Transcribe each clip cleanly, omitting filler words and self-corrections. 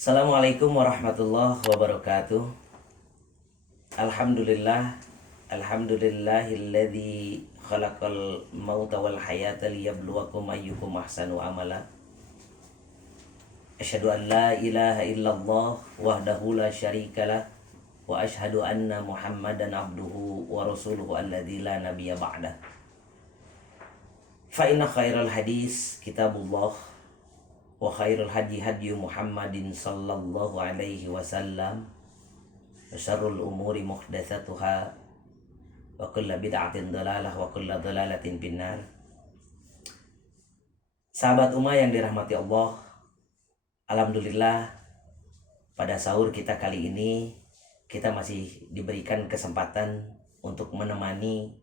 Assalamualaikum warahmatullahi wabarakatuh. Alhamdulillah, alhamdulillahilladzi khalaqal mauta wal hayata liyabluwakum ayyukum ahsanu amala. Asyhadu an la ilaha illallah wahdahu la syarikalah wa asyhadu anna Muhammadan abduhu wa rasuluhu alladzi la nabiyya ba'dah. Fa inna khairal hadis kitabullah wa khairul hadi hadi Muhammadin sallallahu alaihi wasallam wa syarrul umuri muhdatsatuha wa kullu bid'atin dhalalah wa kullu dhalalatin finnar. Sahabat Ummah yang dirahmati Allah, alhamdulillah pada sahur kita kali ini kita masih diberikan kesempatan untuk menemani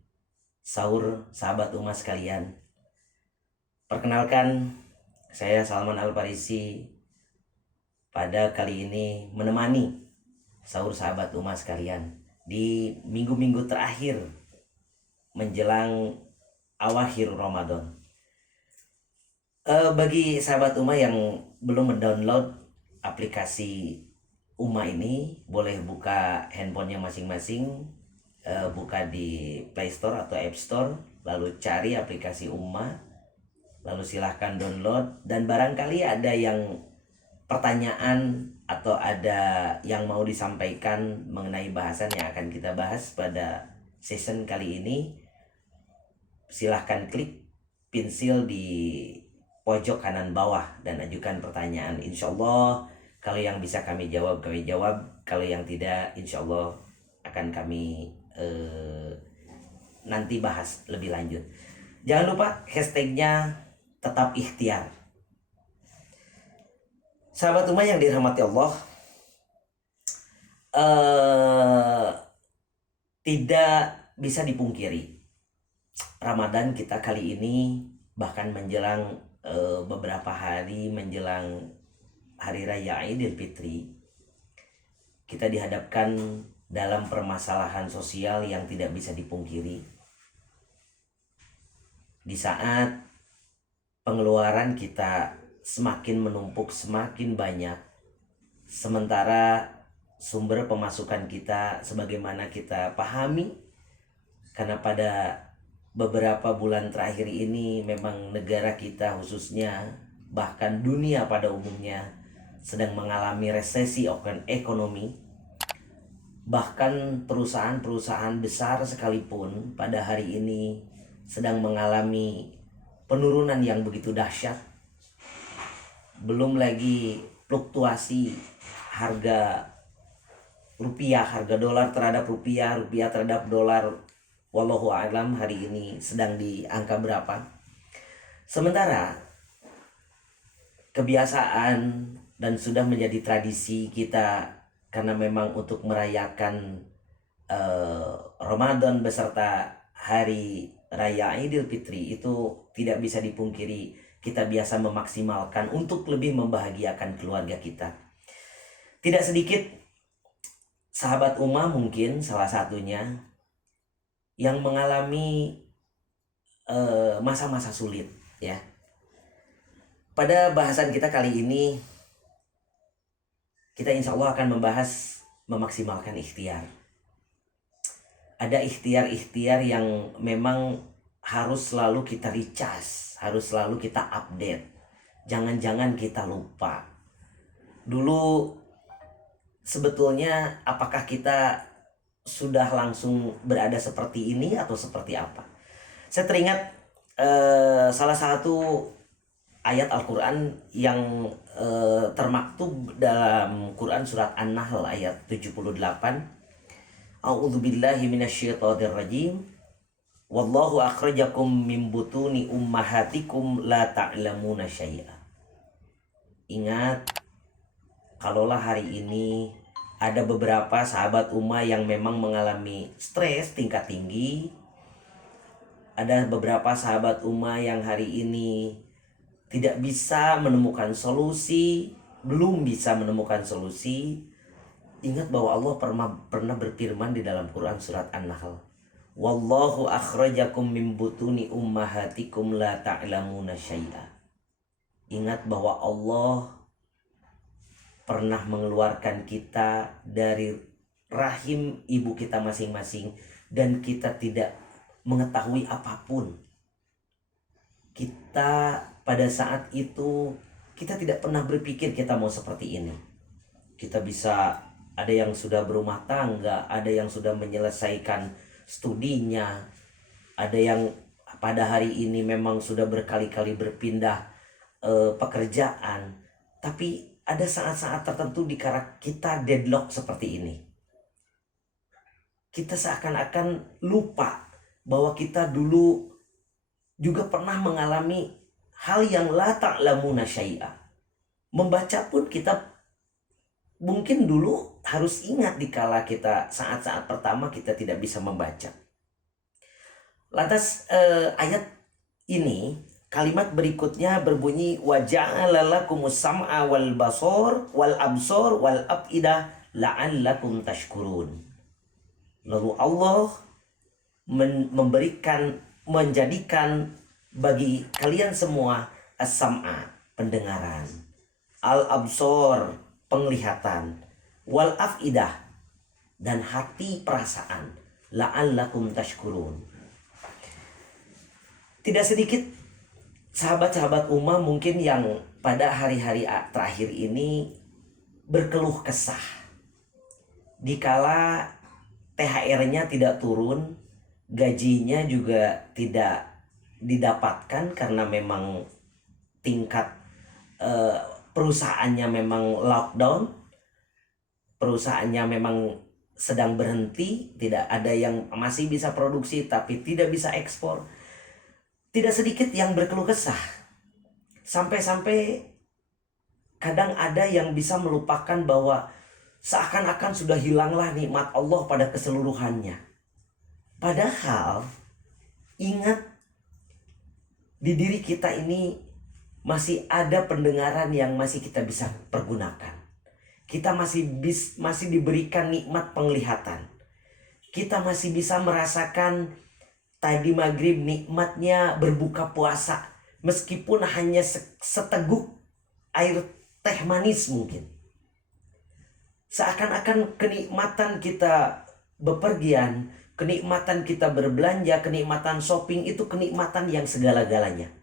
sahur sahabat Ummah sekalian. Perkenalkan, saya Salman Al-Farisi pada kali ini menemani sahur sahabat Ummah sekalian di minggu-minggu terakhir menjelang awakhir Ramadan. Bagi sahabat Ummah yang belum mendownload aplikasi Ummah ini, boleh buka handphonenya masing-masing, buka di Play Store atau App Store, lalu cari aplikasi Ummah. Lalu silahkan download, dan barangkali ada yang pertanyaan atau ada yang mau disampaikan mengenai bahasan yang akan kita bahas pada season kali ini, silahkan klik pensil di pojok kanan bawah dan ajukan pertanyaan. Insya Allah kalau yang bisa kami jawab, kalau yang tidak insya Allah akan kami nanti bahas lebih lanjut. Jangan lupa hashtagnya tetap ikhtiar. Sahabat Ummah yang dirahmati Allah, tidak bisa dipungkiri Ramadan kita kali ini, bahkan menjelang beberapa hari menjelang Hari Raya Idul Fitri, kita dihadapkan dalam permasalahan sosial yang tidak bisa dipungkiri. Di saat pengeluaran kita semakin menumpuk, semakin banyak, sementara sumber pemasukan kita sebagaimana kita pahami, karena pada beberapa bulan terakhir ini memang negara kita khususnya, bahkan dunia pada umumnya sedang mengalami resesi ekonomi. Bahkan perusahaan-perusahaan besar sekalipun pada hari ini sedang mengalami penurunan yang begitu dahsyat. Belum lagi fluktuasi harga rupiah, harga dolar terhadap rupiah terhadap dolar. Wallahu a'lam hari ini sedang di angka berapa. Sementara kebiasaan dan sudah menjadi tradisi kita, karena memang untuk merayakan Ramadan beserta Hari Raya Idul Fitri itu tidak bisa dipungkiri kita biasa memaksimalkan untuk lebih membahagiakan keluarga kita. Tidak sedikit sahabat Ummah mungkin salah satunya yang mengalami masa-masa sulit ya. Pada bahasan kita kali ini kita insya Allah akan membahas memaksimalkan ikhtiar. Ada ikhtiar-ikhtiar yang memang harus selalu kita recharge, harus selalu kita update. Jangan-jangan kita lupa. Dulu sebetulnya apakah kita sudah langsung berada seperti ini atau seperti apa? Saya teringat salah satu ayat Al-Quran yang termaktub dalam Quran surat An-Nahl ayat 78. A'udzubillahi minasyaitonirrajim. Wallahu akhrajakum min butuni ummahatikum la ta'lamuna syai'a. Ingat, kalaulah hari ini ada beberapa sahabat Ummah yang memang mengalami stres tingkat tinggi, ada beberapa sahabat Ummah yang hari ini tidak bisa menemukan solusi, belum bisa menemukan solusi. Ingat bahwa Allah pernah berfirman di dalam Quran surat An-Nahl, Wallahu akhrajakum min butuni ummahatikum la ta'lamuna syai'a. Ingat bahwa Allah pernah mengeluarkan kita dari rahim ibu kita masing-masing dan kita tidak mengetahui apapun. Kita pada saat itu kita tidak pernah berpikir kita mau seperti ini. Kita bisa, ada yang sudah berumah tangga, ada yang sudah menyelesaikan studinya, ada yang pada hari ini memang sudah berkali-kali berpindah pekerjaan. Tapi ada saat-saat tertentu di karakter kita deadlock seperti ini. Kita seakan-akan lupa bahwa kita dulu juga pernah mengalami hal yang la ta'lamuna syai'a. Membaca pun kita mungkin dulu harus ingat dikala kita saat-saat pertama kita tidak bisa membaca. Lantas ayat ini, kalimat berikutnya berbunyi wa ja'ala lakumus sam'a wal basar wal absar wal afidah la'allakum tashkurun. Lalu Allah menjadikan bagi kalian semua as-sam'a, pendengaran, al-absar, penglihatan, wal afidah, dan hati, perasaan, la'allakum tashkurun. Tidak sedikit sahabat-sahabat Ummah mungkin yang pada hari-hari terakhir ini berkeluh kesah dikala THR-nya tidak turun, gajinya juga tidak didapatkan karena memang tingkat perusahaannya memang lockdown, perusahaannya memang sedang berhenti, tidak ada yang masih bisa produksi tapi tidak bisa ekspor. Tidak sedikit yang berkeluh kesah, sampai-sampai kadang ada yang bisa melupakan bahwa seakan-akan sudah hilanglah nikmat Allah pada keseluruhannya. Padahal ingat, di diri kita ini masih ada pendengaran yang masih kita bisa pergunakan. Kita masih diberikan nikmat penglihatan. Kita masih bisa merasakan tadi maghrib nikmatnya berbuka puasa, meskipun hanya seteguk air teh manis mungkin. Seakan-akan kenikmatan kita bepergian, kenikmatan kita berbelanja, kenikmatan shopping itu kenikmatan yang segala-galanya.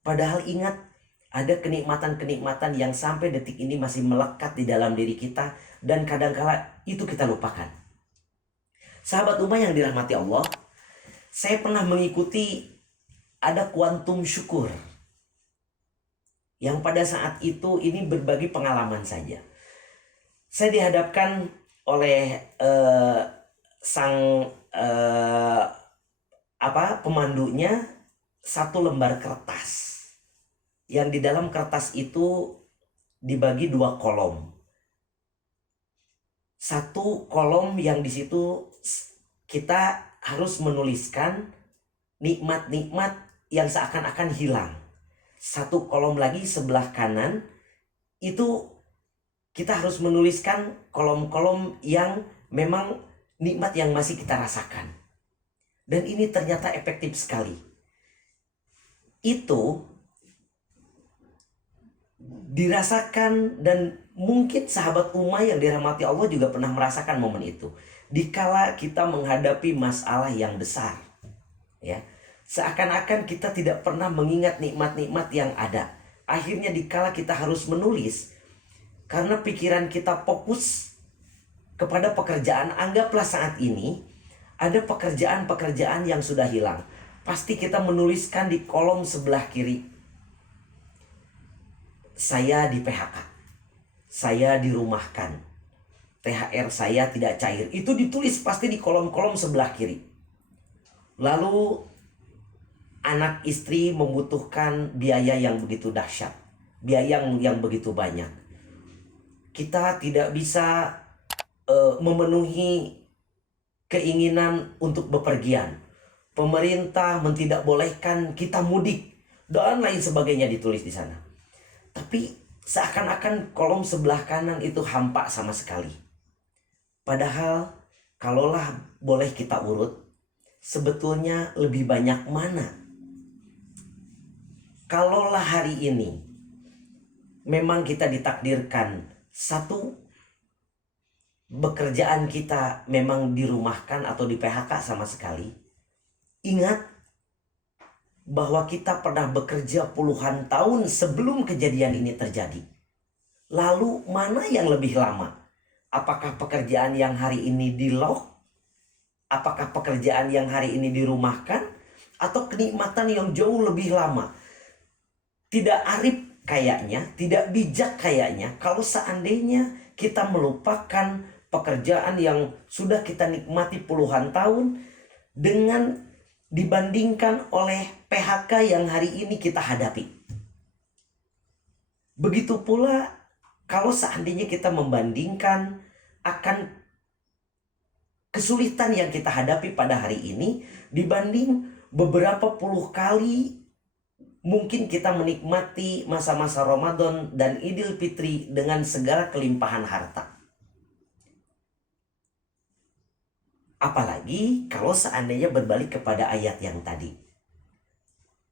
Padahal ingat, ada kenikmatan-kenikmatan yang sampai detik ini masih melekat di dalam diri kita dan kadangkala itu kita lupakan. Sahabat Ummah yang dirahmati Allah, saya pernah mengikuti ada kuantum syukur yang pada saat itu ini berbagi pengalaman saja. Saya dihadapkan oleh pemandunya satu lembar kertas yang di dalam kertas itu dibagi 2 kolom. Satu kolom yang di situ kita harus menuliskan nikmat-nikmat yang seakan-akan hilang. Satu kolom lagi sebelah kanan itu kita harus menuliskan kolom-kolom yang memang nikmat yang masih kita rasakan. Dan ini ternyata efektif sekali. Itu dirasakan dan mungkin sahabat Ummah yang dirahmati Allah juga pernah merasakan momen itu. Dikala kita menghadapi masalah yang besar, ya, seakan-akan kita tidak pernah mengingat nikmat-nikmat yang ada. Akhirnya dikala kita harus menulis, karena pikiran kita fokus kepada pekerjaan, anggaplah saat ini ada pekerjaan-pekerjaan yang sudah hilang. Pasti kita menuliskan di kolom sebelah kiri, saya di PHK, saya dirumahkan, THR saya tidak cair. Itu ditulis pasti di kolom-kolom sebelah kiri. Lalu anak istri membutuhkan biaya yang begitu dahsyat, biaya yang begitu banyak. Kita tidak bisa memenuhi keinginan untuk bepergian. Pemerintah mentidakbolehkan kita mudik dan lain sebagainya ditulis di sana. Tapi seakan-akan kolom sebelah kanan itu hampa sama sekali. Padahal kalaulah boleh kita urut, sebetulnya lebih banyak mana? Kalaulah hari ini memang kita ditakdirkan Satu, pekerjaan kita memang dirumahkan atau di PHK sama sekali. Ingat bahwa kita pernah bekerja puluhan tahun sebelum kejadian ini terjadi. Lalu mana yang lebih lama? Apakah pekerjaan yang hari ini di-lock? Apakah pekerjaan yang hari ini dirumahkan? Atau kenikmatan yang jauh lebih lama? Tidak arif kayaknya, tidak bijak kayaknya kalau seandainya kita melupakan pekerjaan yang sudah kita nikmati puluhan tahun dengan dibandingkan oleh PHK yang hari ini kita hadapi. Begitu pula kalau seandainya kita membandingkan akan kesulitan yang kita hadapi pada hari ini dibanding beberapa puluh kali mungkin kita menikmati masa-masa Ramadan dan Idul Fitri dengan segala kelimpahan harta. Apalagi kalau seandainya berbalik kepada ayat yang tadi.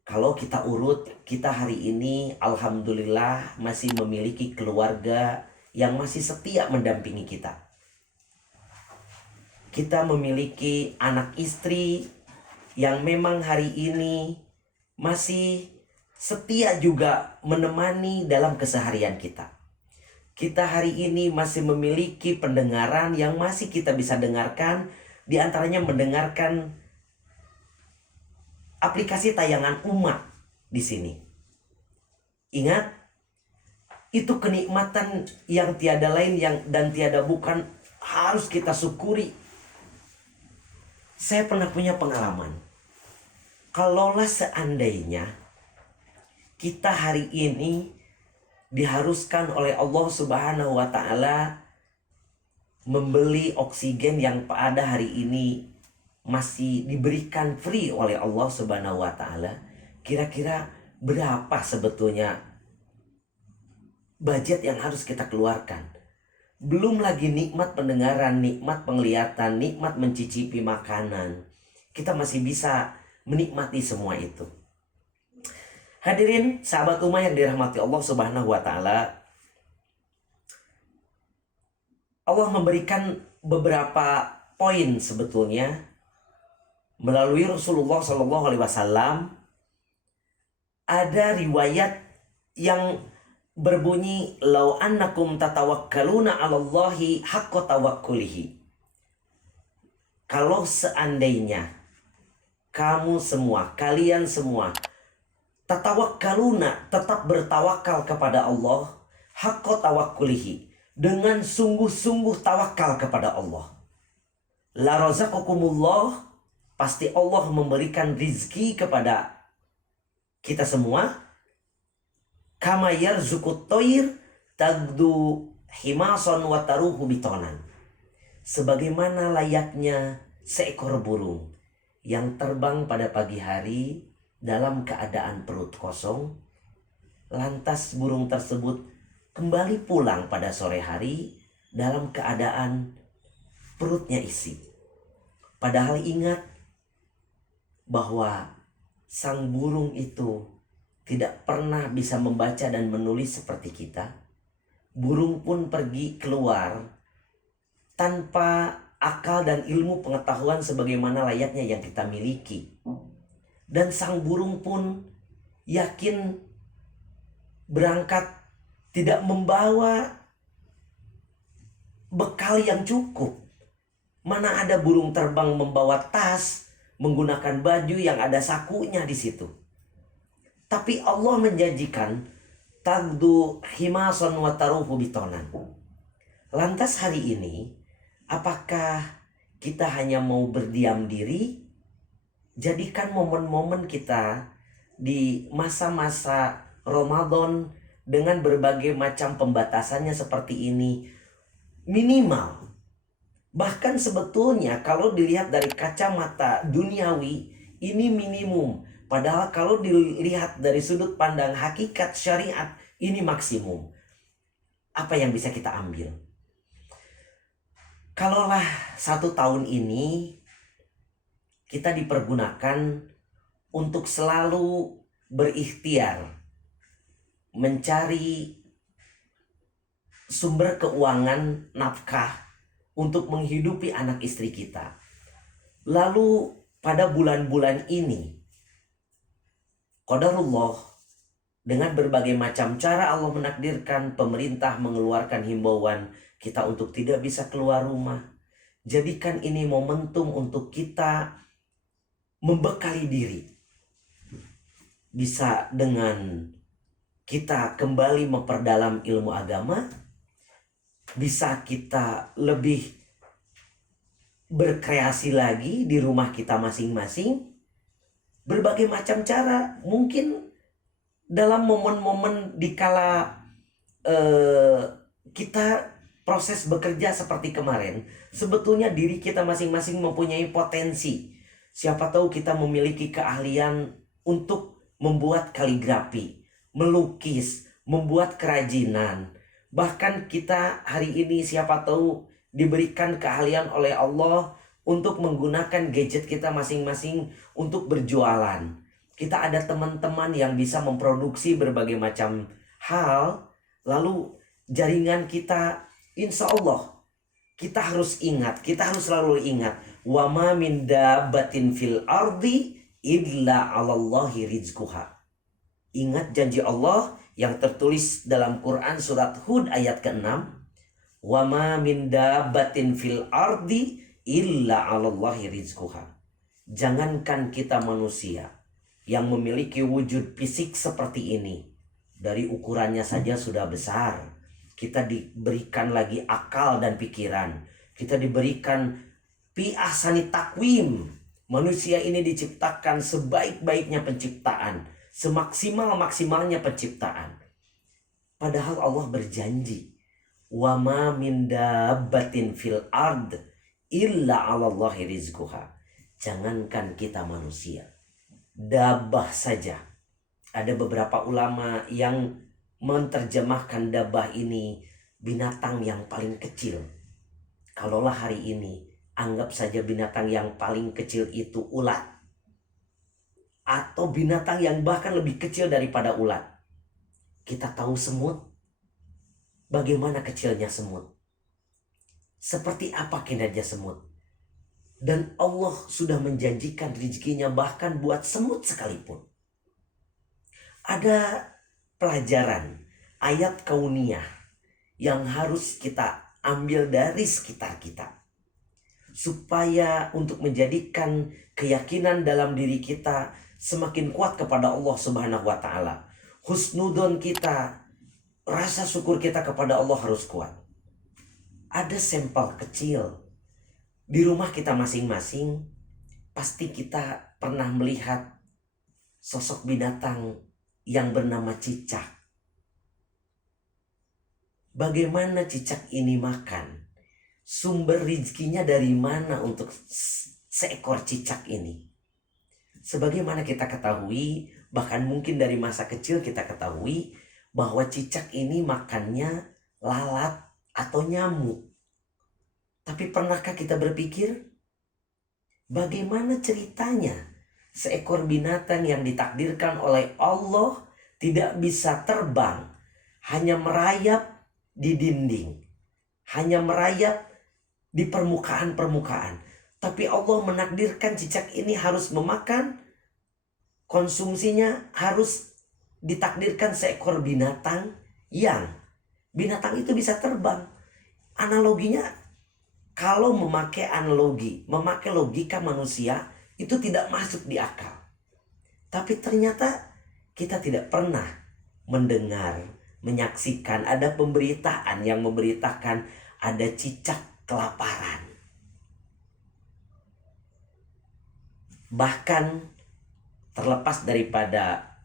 Kalau kita urut, kita hari ini alhamdulillah masih memiliki keluarga yang masih setia mendampingi kita. Kita memiliki anak istri yang memang hari ini masih setia juga menemani dalam keseharian kita. Kita hari ini masih memiliki pendengaran yang masih kita bisa dengarkan, di antaranya mendengarkan aplikasi tayangan umat di sini. Ingat, itu kenikmatan yang tiada lain dan tiada bukan, harus kita syukuri. Saya pernah punya pengalaman. Kalaulah seandainya kita hari ini diharuskan oleh Allah Subhanahu wa Ta'ala membeli oksigen yang pada hari ini masih diberikan free oleh Allah Subhanahu wa Ta'ala, kira-kira berapa sebetulnya budget yang harus kita keluarkan? Belum lagi nikmat pendengaran, nikmat penglihatan, nikmat mencicipi makanan. Kita masih bisa menikmati semua itu. Hadirin sahabat umat yang dirahmati Allah Subhanahu wa Ta'ala, Allah memberikan beberapa poin sebetulnya melalui Rasulullah Shallallahu Alaihi Wasallam. Ada riwayat yang berbunyi, "Lau annakum tatawakkaluna 'alallahi haqqa tawakkulihi." Kalau seandainya kamu semua, kalian semua, tatawakkaluna, tetap bertawakal kepada Allah, haqqa tawakkulihi, dengan sungguh-sungguh tawakal kepada Allah, la razaqakumullah, pasti Allah memberikan rizki kepada kita semua, kama yarzuqut thair tagdu himason wa taruhu bitonan, sebagaimana layaknya seekor burung yang terbang pada pagi hari dalam keadaan perut kosong, lantas burung tersebut kembali pulang pada sore hari dalam keadaan perutnya isi. Padahal ingat bahwa sang burung itu tidak pernah bisa membaca dan menulis seperti kita. Burung pun pergi keluar tanpa akal dan ilmu pengetahuan sebagaimana layaknya yang kita miliki. Dan sang burung pun yakin berangkat tidak membawa bekal yang cukup. Mana ada burung terbang membawa tas, menggunakan baju yang ada sakunya di situ. Tapi Allah menjanjikan tagdu himason wa taruhu bitonan. Lantas hari ini, apakah kita hanya mau berdiam diri? Jadikan momen-momen kita di masa-masa Ramadan dengan berbagai macam pembatasannya seperti ini minimal. Bahkan sebetulnya kalau dilihat dari kacamata duniawi ini minimum. Padahal kalau dilihat dari sudut pandang hakikat syariat ini maksimum. Apa yang bisa kita ambil? Kalaulah 1 tahun ini kita dipergunakan untuk selalu berikhtiar mencari sumber keuangan nafkah untuk menghidupi anak istri kita. Lalu pada bulan-bulan ini, qadarullah, dengan berbagai macam cara Allah menakdirkan pemerintah mengeluarkan himbauan kita untuk tidak bisa keluar rumah. Jadikan ini momentum untuk kita membekali diri. Bisa dengan kita kembali memperdalam ilmu agama, bisa kita lebih berkreasi lagi di rumah kita masing-masing. Berbagai macam cara, mungkin dalam momen-momen dikala kita proses bekerja seperti kemarin, sebetulnya diri kita masing-masing mempunyai potensi. Siapa tahu kita memiliki keahlian untuk membuat kaligrafi, melukis, membuat kerajinan. Bahkan kita hari ini siapa tahu diberikan keahlian oleh Allah untuk menggunakan gadget kita masing-masing untuk berjualan. Kita ada teman-teman yang bisa memproduksi berbagai macam hal. Lalu jaringan kita, insya Allah kita harus ingat, kita harus selalu ingat, wa ma min dabbatin fil ardi illa 'alallahi rizquha. Ingat janji Allah yang tertulis dalam Quran surat Hud ayat ke-6, wa ma min dabbatin fil ardi illa 'alallahi rizquha. Jangankan kita manusia yang memiliki wujud fisik seperti ini, dari ukurannya saja sudah besar. Kita diberikan lagi akal dan pikiran. Kita diberikan fi ahsani takwim. Manusia ini diciptakan sebaik-baiknya penciptaan, semaksimal-maksimalnya penciptaan. Padahal Allah berjanji, wa ma min dabbatin fil ard illa 'alallahi rizquha. Jangankan kita manusia, dabah saja. Ada beberapa ulama yang menerjemahkan dabah ini binatang yang paling kecil. Kalaulah hari ini, anggap saja binatang yang paling kecil itu ulat, atau binatang yang bahkan lebih kecil daripada ulat. Kita tahu semut, bagaimana kecilnya semut, seperti apa kinerja semut. Dan Allah sudah menjanjikan rezekinya bahkan buat semut sekalipun. Ada pelajaran ayat kauniyah yang harus kita ambil dari sekitar kita, supaya untuk menjadikan keyakinan dalam diri kita semakin kuat kepada Allah Subhanahu wa taala. Husnudon kita, rasa syukur kita kepada Allah harus kuat. Ada sampel kecil di rumah kita masing-masing. Pasti kita pernah melihat sosok binatang yang bernama cicak. Bagaimana cicak ini makan? Sumber rezekinya dari mana untuk seekor cicak ini? Sebagaimana kita ketahui, bahkan mungkin dari masa kecil kita ketahui bahwa cicak ini makannya lalat atau nyamuk. Tapi pernahkah kita berpikir bagaimana ceritanya seekor binatang yang ditakdirkan oleh Allah tidak bisa terbang, hanya merayap di dinding, hanya merayap di permukaan-permukaan. Tapi Allah menakdirkan cicak ini harus memakan, konsumsinya harus ditakdirkan seekor binatang yang binatang itu bisa terbang. Analoginya, kalau memakai analogi, memakai logika manusia, itu tidak masuk di akal. Tapi ternyata kita tidak pernah mendengar, menyaksikan ada pemberitaan yang memberitakan ada cicak kelaparan. Bahkan terlepas daripada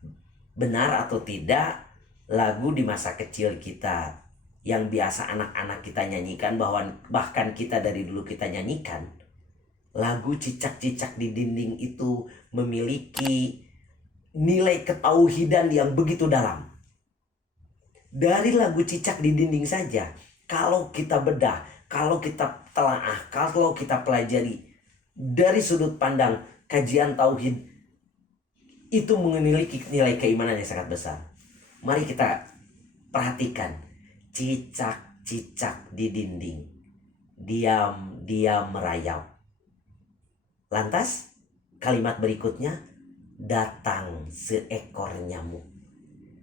benar atau tidak lagu di masa kecil kita yang biasa anak-anak kita nyanyikan, bahkan kita dari dulu kita nyanyikan, lagu cicak-cicak di dinding itu memiliki nilai ketauhidan yang begitu dalam. Dari lagu cicak di dinding saja, kalau kita bedah, kalau kita telaah, kalau kita pelajari dari sudut pandang kajian tauhid, itu memiliki nilai keimanan yang sangat besar. Mari kita perhatikan cicak cicak di dinding. Diam, dia merayap. Lantas kalimat berikutnya, datang seekor nyamuk.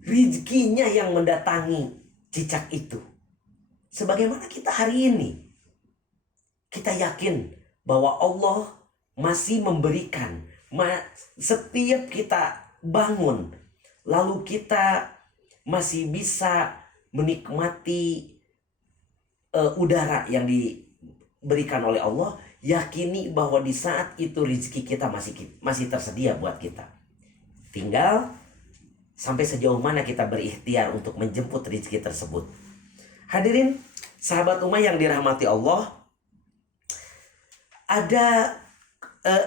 Rizkinya yang mendatangi cicak itu. Sebagaimana kita hari ini, kita yakin bahwa Allah masih memberikan. Setiap kita bangun, lalu kita masih bisa menikmati udara yang diberikan oleh Allah. Yakini bahwa di saat itu rezeki kita masih tersedia buat kita. Tinggal sampai sejauh mana kita berikhtiar untuk menjemput rezeki tersebut. Hadirin sahabat umat yang dirahmati Allah, ada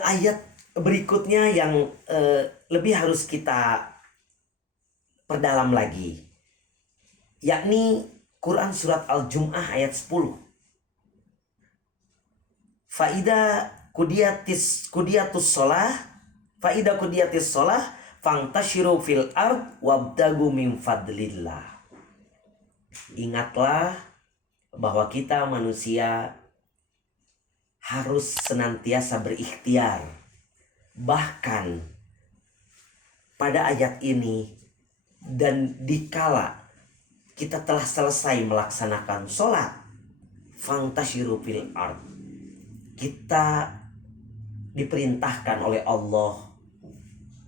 ayat berikutnya yang lebih harus kita perdalam lagi, yakni Quran surat Al-Jum'ah ayat 10. Faida kudiyatis sholah fangtashiru fil ard wabtagu min fadlillah. Ingatlah bahwa kita manusia harus senantiasa berikhtiar. Bahkan pada ayat ini dan dikala kita telah selesai melaksanakan sholat, fangtashiru fil ard, kita diperintahkan oleh Allah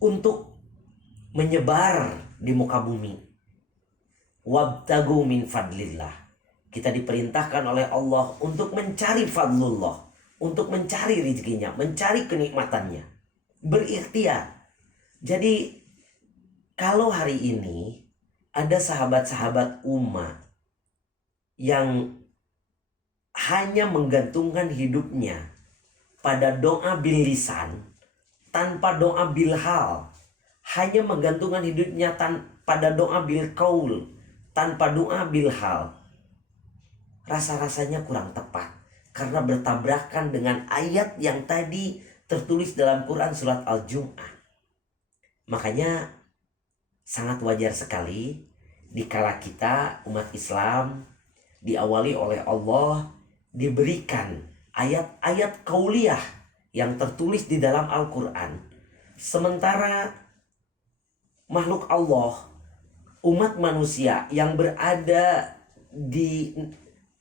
untuk menyebar di muka bumi. Wabtagu min fadlillah, kita diperintahkan oleh Allah untuk mencari fadlullah, untuk mencari rezekinya, mencari kenikmatannya, berikhtiar. Jadi kalau hari ini ada sahabat-sahabat umat yang hanya menggantungkan hidupnya pada doa bil lisan tanpa doa bil hal, hanya menggantungkan hidupnya pada doa bil qaul tanpa doa bil hal, rasa-rasanya kurang tepat karena bertabrakan dengan ayat yang tadi tertulis dalam Quran surat Al-Jum'ah. Makanya sangat wajar sekali dikala kita umat Islam diawali oleh Allah diberikan ayat-ayat qauliyah yang tertulis di dalam Al-Quran. Sementara makhluk Allah, umat manusia yang berada di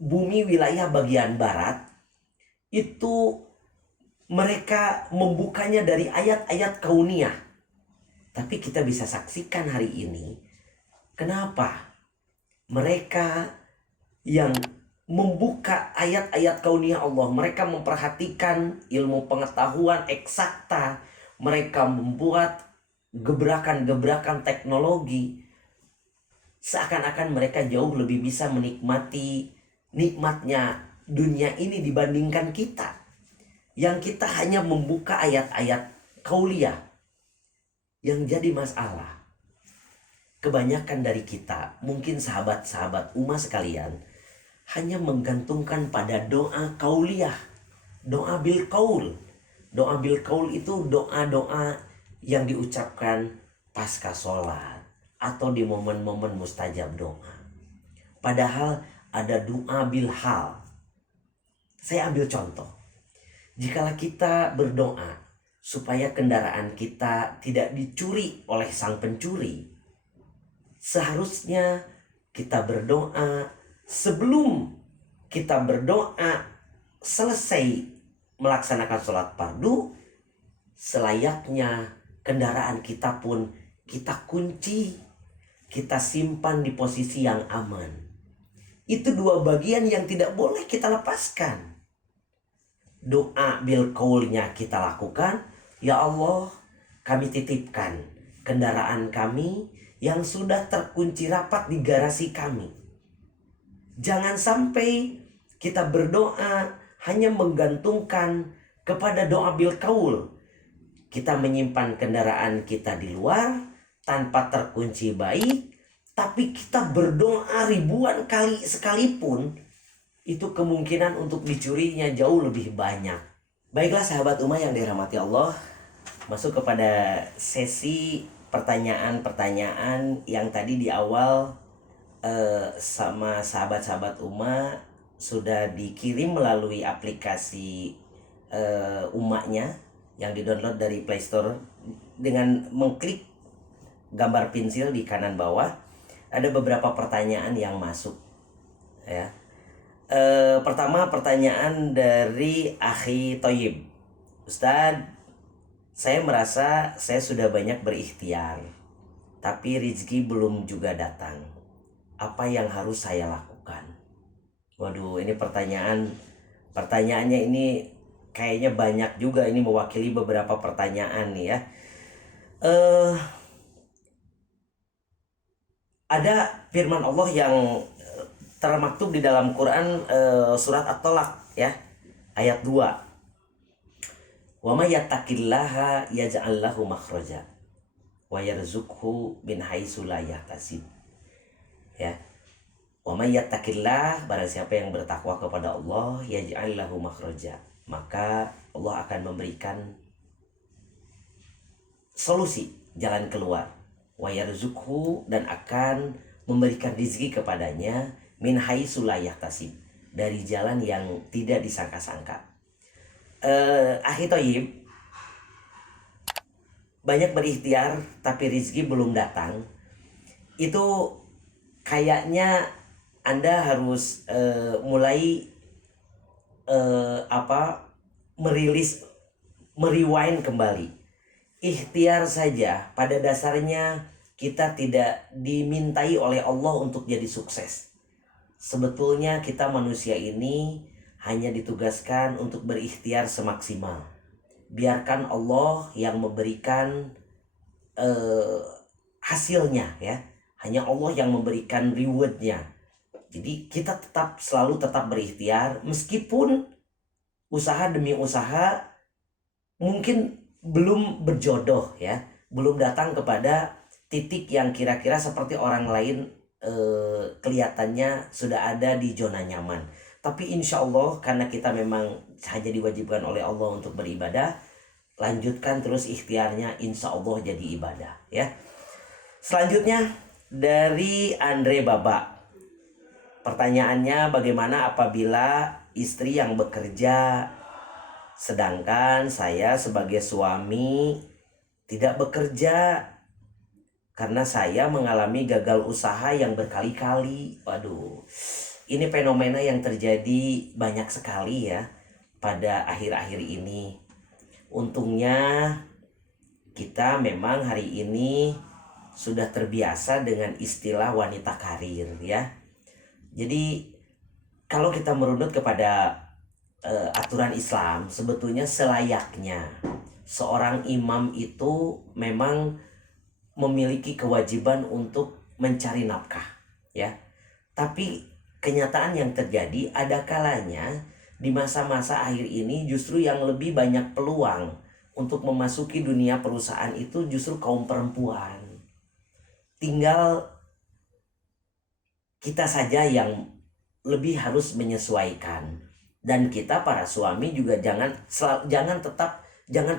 bumi wilayah bagian barat, itu mereka membukanya dari ayat-ayat kauniyah. Tapi kita bisa saksikan hari ini, kenapa mereka yang membuka ayat-ayat kauniyah Allah, mereka memperhatikan ilmu pengetahuan eksakta, mereka membuat gebrakan-gebrakan teknologi, seakan-akan mereka jauh lebih bisa menikmati nikmatnya dunia ini dibandingkan kita, yang kita hanya membuka ayat-ayat kauliyah. Yang jadi masalah, kebanyakan dari kita, mungkin sahabat-sahabat umat sekalian, hanya menggantungkan pada doa kauliyah, doa bil qaul. Doa bil qaul itu doa-doa yang diucapkan pasca sholat atau di momen-momen mustajab doa. Padahal ada doa bil hal. Saya ambil contoh. Jikalau kita berdoa supaya kendaraan kita tidak dicuri oleh sang pencuri, seharusnya kita berdoa sebelum kita berdoa selesai melaksanakan sholat fardu, selayaknya kendaraan kita pun kita kunci, kita simpan di posisi yang aman. Itu dua bagian yang tidak boleh kita lepaskan. Doa bil qaulnya kita lakukan, ya Allah, kami titipkan kendaraan kami yang sudah terkunci rapat di garasi kami. Jangan sampai kita berdoa hanya menggantungkan kepada doa bil qaul. Kita menyimpan kendaraan kita di luar tanpa terkunci baik, tapi kita berdoa ribuan kali sekalipun, itu kemungkinan untuk dicurinya jauh lebih banyak. Baiklah sahabat umat yang dirahmati Allah, masuk kepada sesi pertanyaan-pertanyaan yang tadi di awal sama sahabat-sahabat Uma sudah dikirim melalui aplikasi Umanya yang di-download dari Play Store. Dengan mengklik gambar pensil di kanan bawah, ada beberapa pertanyaan yang masuk ya. Pertama, pertanyaan dari Akhi Toyib. Ustadz, saya merasa saya sudah banyak berikhtiar, tapi rezeki belum juga datang. Apa yang harus saya lakukan? Waduh, ini pertanyaannya ini kayaknya banyak juga, ini mewakili beberapa pertanyaan nih ya. Ada firman Allah yang termaktub di dalam Quran, surat At-Tolaq ya, ayat 2. Wa may yattaqillaha yaj'al lahu makhraja wa yarzuqhu min haitsu la yahtasib. Ya. Wa may yattaqillah, barang siapa yang bertakwa kepada Allah, yaj'al lahu makhraja, maka Allah akan memberikan solusi, jalan keluar. Wa yarzuqhu, dan akan memberikan rezeki kepadanya, min haitsu la yahtasib, dari jalan yang tidak disangka-sangka. Akhi Toyib, banyak berikhtiar tapi rezeki belum datang. Itu kayaknya Anda harus mulai merewind kembali. Ikhtiar saja pada dasarnya kita tidak dimintai oleh Allah untuk jadi sukses. Sebetulnya kita manusia ini hanya ditugaskan untuk berikhtiar semaksimal. Biarkan Allah yang memberikan hasilnya ya. Hanya Allah yang memberikan rewardnya. Jadi kita selalu tetap berikhtiar, meskipun usaha demi usaha mungkin belum berjodoh ya, belum datang kepada titik yang kira-kira seperti orang lain kelihatannya sudah ada di zona nyaman. Tapi insya Allah, karena kita memang hanya diwajibkan oleh Allah untuk beribadah, lanjutkan terus ikhtiarnya, insya Allah jadi ibadah ya. Selanjutnya dari Andre Baba. Pertanyaannya, bagaimana apabila istri yang bekerja sedangkan saya sebagai suami tidak bekerja karena saya mengalami gagal usaha yang berkali-kali. Waduh, ini fenomena yang terjadi banyak sekali ya pada akhir-akhir ini. Untungnya kita memang hari ini sudah terbiasa dengan istilah wanita karir ya. Jadi kalau kita merunut kepada aturan Islam, sebetulnya selayaknya seorang imam itu memang memiliki kewajiban untuk mencari nafkah ya. Tapi kenyataan yang terjadi, ada kalanya di masa-masa akhir ini justru yang lebih banyak peluang untuk memasuki dunia perusahaan itu justru kaum perempuan. Tinggal kita saja yang lebih harus menyesuaikan. Dan kita para suami juga jangan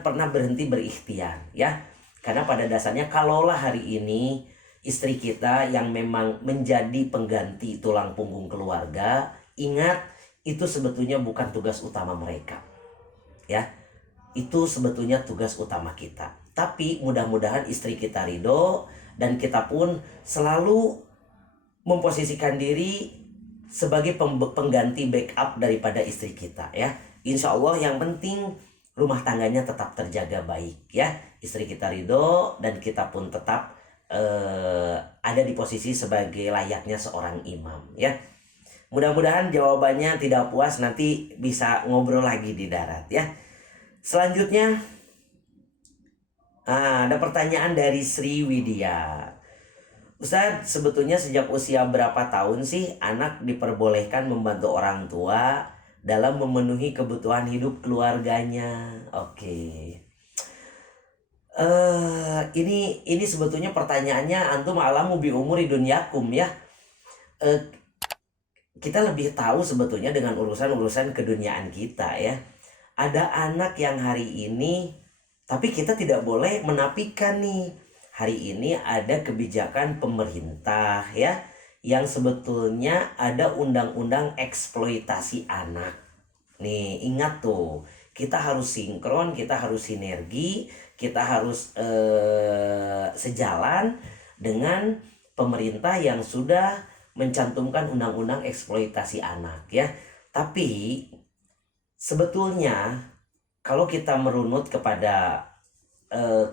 pernah berhenti berikhtiar ya. Karena pada dasarnya kalaulah hari ini istri kita yang memang menjadi pengganti tulang punggung keluarga, ingat itu sebetulnya bukan tugas utama mereka. Ya. Itu sebetulnya tugas utama kita. Tapi mudah-mudahan istri kita ridho dan kita pun selalu memposisikan diri sebagai pengganti backup daripada istri kita ya. Insya Allah yang penting rumah tangganya tetap terjaga baik ya. Istri kita ridho dan kita pun tetap ada di posisi sebagai layaknya seorang imam ya. Mudah-mudahan jawabannya tidak puas, nanti bisa ngobrol lagi di darat ya. Selanjutnya ada pertanyaan dari Sri Widya. Ustadz, sebetulnya sejak usia berapa tahun sih anak diperbolehkan membantu orang tua dalam memenuhi kebutuhan hidup keluarganya? Oke. Ini sebetulnya pertanyaannya antum alamu bi umuri dunyakum ya. Kita lebih tahu sebetulnya dengan urusan-urusan keduniaan kita ya. Ada anak yang hari ini, tapi kita tidak boleh menafikan nih. Hari ini ada kebijakan pemerintah ya yang sebetulnya ada undang-undang eksploitasi anak. Nih, ingat tuh, kita harus sinkron, kita harus sinergi, kita harus sejalan dengan pemerintah yang sudah mencantumkan undang-undang eksploitasi anak ya. Tapi sebetulnya kalau kita merunut kepada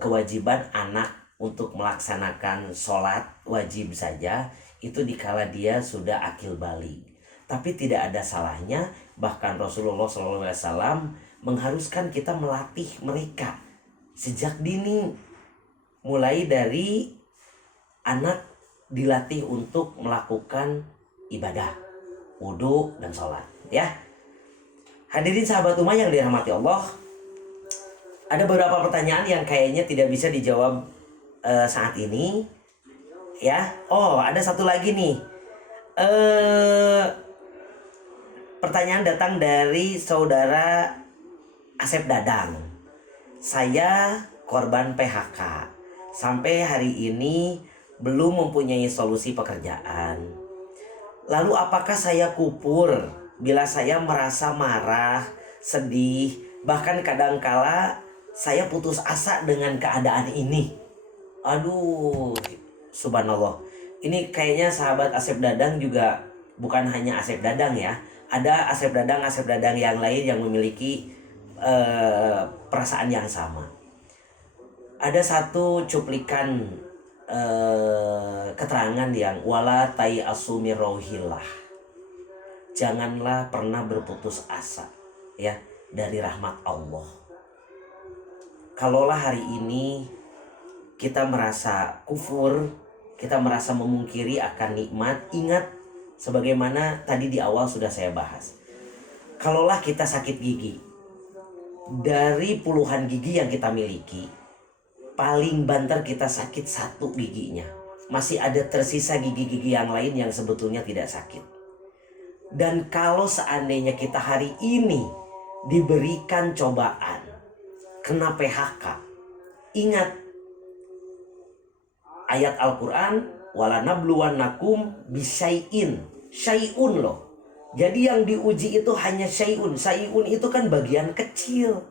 kewajiban anak untuk melaksanakan sholat wajib saja, itu dikala dia sudah akil balik. Tapi tidak ada salahnya, bahkan Rasulullah SAW mengharuskan kita melatih mereka sejak dini. Mulai dari anak dilatih untuk melakukan ibadah, wudhu dan sholat ya. Hadirin sahabat umat yang dirahmati Allah, ada beberapa pertanyaan yang kayaknya tidak bisa dijawab saat ini ya. Oh, ada satu lagi nih. Pertanyaan datang dari saudara Asep Dadang. Saya korban PHK. Sampai hari ini belum mempunyai solusi pekerjaan. Lalu apakah saya kupur bila saya merasa marah, sedih, bahkan kadangkala saya putus asa dengan keadaan ini? Aduh, subhanallah. Ini kayaknya sahabat Asep Dadang juga bukan hanya Asep Dadang ya. Ada Asep Dadang yang lain yang memiliki perasaan yang sama. Ada satu cuplikan keterangan yang wala tai asumi rohillah. Janganlah pernah berputus asa ya dari rahmat Allah. Kalaulah hari ini kita merasa kufur, kita merasa memungkiri akan nikmat, ingat sebagaimana tadi di awal sudah saya bahas. Kalaulah kita sakit gigi, dari puluhan gigi yang kita miliki, paling banter kita sakit satu giginya. Masih ada tersisa gigi-gigi yang lain yang sebetulnya tidak sakit. Dan kalau seandainya kita hari ini diberikan cobaan, kena PHK, ingat ayat Al-Quran, wala nabluwannakum bisyai'in. Syai'un loh. Jadi yang diuji itu hanya syai'un. Syai'un itu kan bagian kecil.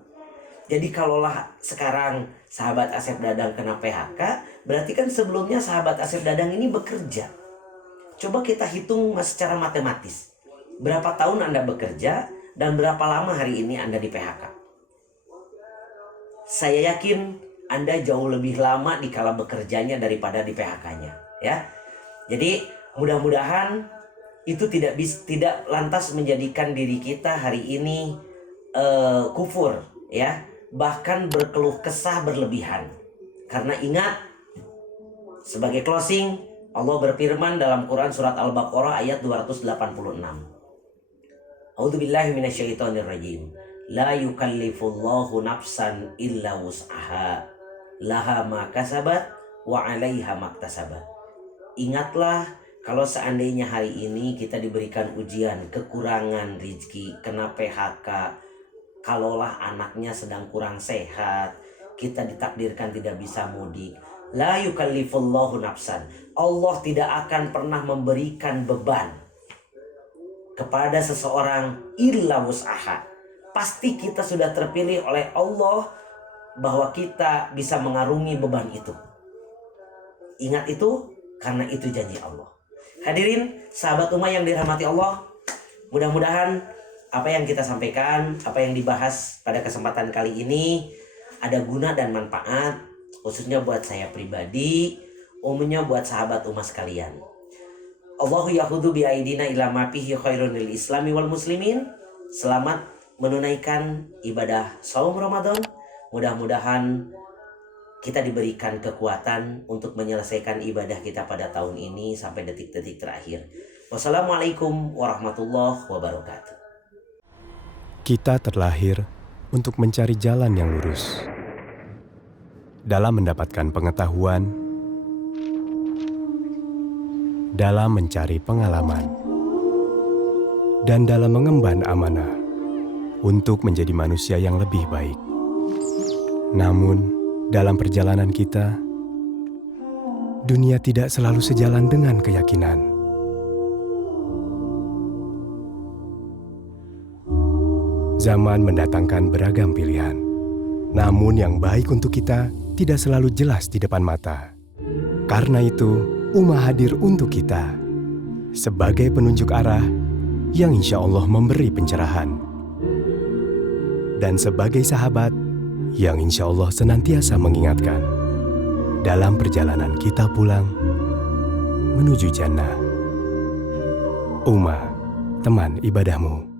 Jadi kalaulah sekarang sahabat Asep Dadang kena PHK, berarti kan sebelumnya sahabat Asep Dadang ini bekerja. Coba kita hitung secara matematis. Berapa tahun Anda bekerja dan berapa lama hari ini Anda di PHK? Saya yakin Anda jauh lebih lama di kala bekerjanya daripada di PHK-nya, ya. Jadi mudah-mudahan itu tidak lantas menjadikan diri kita hari ini kufur, ya, bahkan berkeluh kesah berlebihan. Karena ingat, sebagai closing, Allah berfirman dalam Quran surat Al-Baqarah ayat 286. A'udzubillahi minasyaitonirrajim. La yukallifullahu nafsan illa wus'aha. Laha ma kasabat wa 'alaiha maktasabat. Ingatlah kalau seandainya hari ini kita diberikan ujian, kekurangan rezeki, kena PHK, kalaulah anaknya sedang kurang sehat, kita ditakdirkan tidak bisa mudik. La yukallifullahu nafsan. Allah tidak akan pernah memberikan beban kepada seseorang illa wus'aha. Pasti kita sudah terpilih oleh Allah bahwa kita bisa mengarungi beban itu. Ingat itu, karena itu janji Allah. Hadirin sahabat umat yang dirahmati Allah, mudah-mudahan apa yang kita sampaikan, apa yang dibahas pada kesempatan kali ini ada guna dan manfaat, khususnya buat saya pribadi, umumnya buat sahabat umat sekalian. Allahu yahudu bi'aidina ila ma fihi khairun lil islami wal muslimin. Selamat menunaikan ibadah saum Ramadan. Mudah-mudahan kita diberikan kekuatan untuk menyelesaikan ibadah kita pada tahun ini sampai detik-detik terakhir. Wassalamualaikum warahmatullahi wabarakatuh. Kita terlahir untuk mencari jalan yang lurus. Dalam mendapatkan pengetahuan, dalam mencari pengalaman, dan dalam mengemban amanah untuk menjadi manusia yang lebih baik. Namun, dalam perjalanan kita, dunia tidak selalu sejalan dengan keyakinan. Zaman mendatangkan beragam pilihan. Namun yang baik untuk kita tidak selalu jelas di depan mata. Karena itu, Ummah hadir untuk kita. Sebagai penunjuk arah yang insya Allah memberi pencerahan. Dan sebagai sahabat yang insya Allah senantiasa mengingatkan. Dalam perjalanan kita pulang menuju jannah. Ummah, teman ibadahmu.